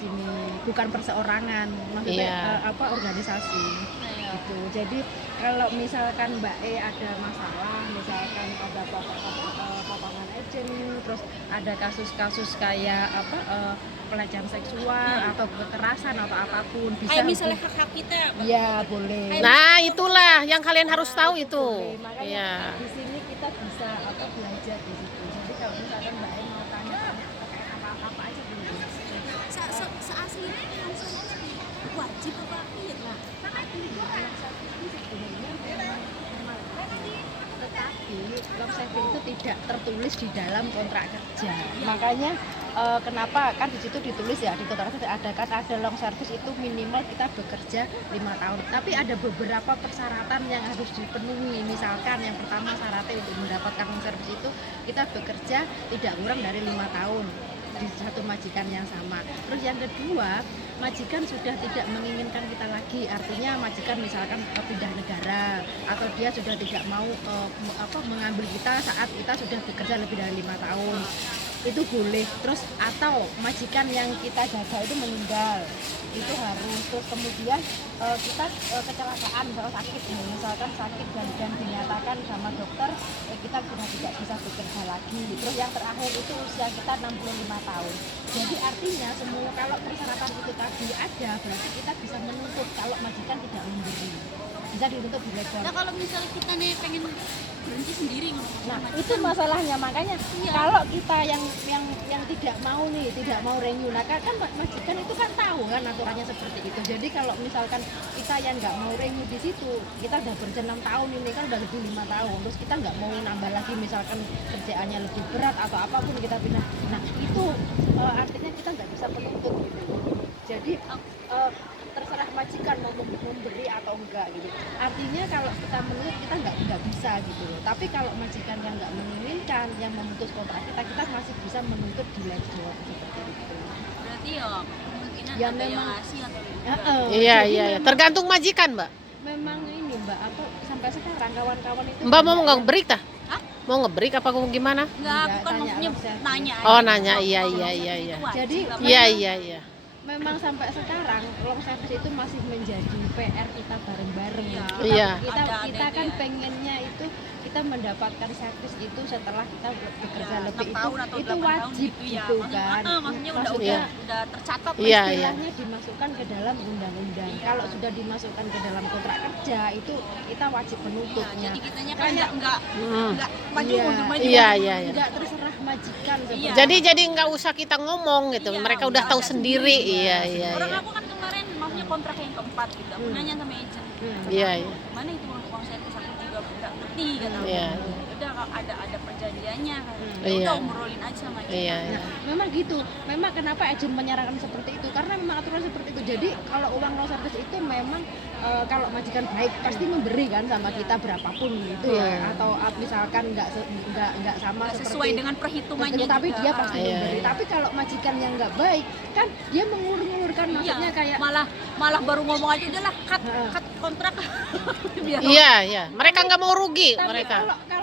sini, bukan perseorangan, maksudnya organisasi gitu. Jadi kalau misalkan Mbak E ada masalah, misalkan ada potongan agent, terus ada kasus-kasus kayak pelecehan seksual atau kekerasan atau apapun, bisa kayak misalnya hak-hak kita ya boleh. Nah itulah yang kalian harus tahu itu. Makanya di sini kita bisa belajar di situ. Jadi kalau misalkan Mbak E mau tanya terkait apa aja boleh. Seaslinya langsung wajib apa iya lah. Anak service itu sebenarnya memang tetapi long service itu tidak tertulis di dalam kontrak kerja. Makanya kenapa kan di situ ditulis ya di kontrak kerja ada long service itu minimal kita bekerja 5 tahun. Tapi ada beberapa persyaratan yang harus dipenuhi. Misalkan yang pertama syaratnya untuk mendapatkan long service itu kita bekerja tidak kurang dari 5 tahun di satu majikan yang sama. Terus yang kedua, majikan sudah tidak menginginkan kita lagi, artinya majikan misalkan pindah negara atau dia sudah tidak mau mengambil kita saat kita sudah bekerja lebih dari 5 tahun, itu boleh. Terus atau majikan yang kita jaga itu meninggal, itu harus. Terus kemudian kita kecelakaan misalkan sakit dan dinyatakan sama dokter kita sudah tidak bisa bekerja lagi. Terus yang terakhir itu usia kita 65 tahun. Jadi artinya semua kalau persyaratan itu tadi ada, berarti kita bisa menuntut kalau majikan tidak memberi. Bisa dituntut di legal. Nah kalau misalnya kita nih pengen berhenti sendiri itu masalahnya. Makanya kalau kita yang tidak mau renew, nah kan majikan itu kan tahu kan aturannya seperti itu. Jadi kalau misalkan kita yang nggak mau renew di situ, kita udah bekerja 6 tahun ini kan udah lebih 5 tahun, terus kita nggak mau nambah lagi, misalkan kerjaannya lebih berat atau apapun kita pindah, nah itu artinya kita nggak bisa menuntut gitu. Jadi terserah majikan mau memberi atau enggak gitu. Artinya kalau kita menuntut kita nggak bisa gitu loh. Tapi kalau majikan yang nggak menginginkan, yang memutus kontrak kita masih bisa menuntut di legal seperti itu. Berarti ya kemungkinan ya, ada memang, yang ngasih atau iya. Tergantung majikan Mbak. Memang ini Mbak sampai sekarang kawan-kawan itu Mbak mau nggak break tah? Mau nge-break apa gimana? Enggak, bukan maksudnya nanya. Oh nanya, iya. Jadi Iya. Memang sampai sekarang long service itu masih menjadi PR kita bareng-bareng. Iya. Kita kan pengennya itu kita mendapatkan servis itu setelah kita bekerja lebih itu wajib gitu kan. Maksudnya udah tercatat istilahnya dimasukkan ke dalam undang-undang. Kalau sudah dimasukkan ke dalam kontrak kerja itu kita wajib menuntutnya. Jadi kitanya kan enggak maju. Iya. Enggak terserah majikan. Jadi nggak usah kita ngomong gitu. Mereka udah tahu sendiri. Iya. Orang aku kan kemarin maksudnya kontrak yang keempat gitu. Aku nanya sama agent. Iya. Mana itu uang servis aku juga nggak ngerti kata aku. Iya. Udah kalau ada perjanjiannya kan. Iya. Udah ngobrolin aja sama dia. Iya. Memang gitu. Memang kenapa agent menyarankan seperti itu? Karena memang aturan seperti itu. Jadi kalau uang long service itu memang kalau majikan baik pasti memberi kan sama kita berapapun gitu ya. Atau misalkan nggak sama sesuai dengan perhitungannya. Tapi juga. dia pasti memberi. Tapi kalau majikan yang nggak baik kan dia mengulur-ngulurkan, maksudnya kayak malah baru ngomong aja udahlah cut kontrak. Iya. Mereka nggak mau rugi tapi mereka. Kalau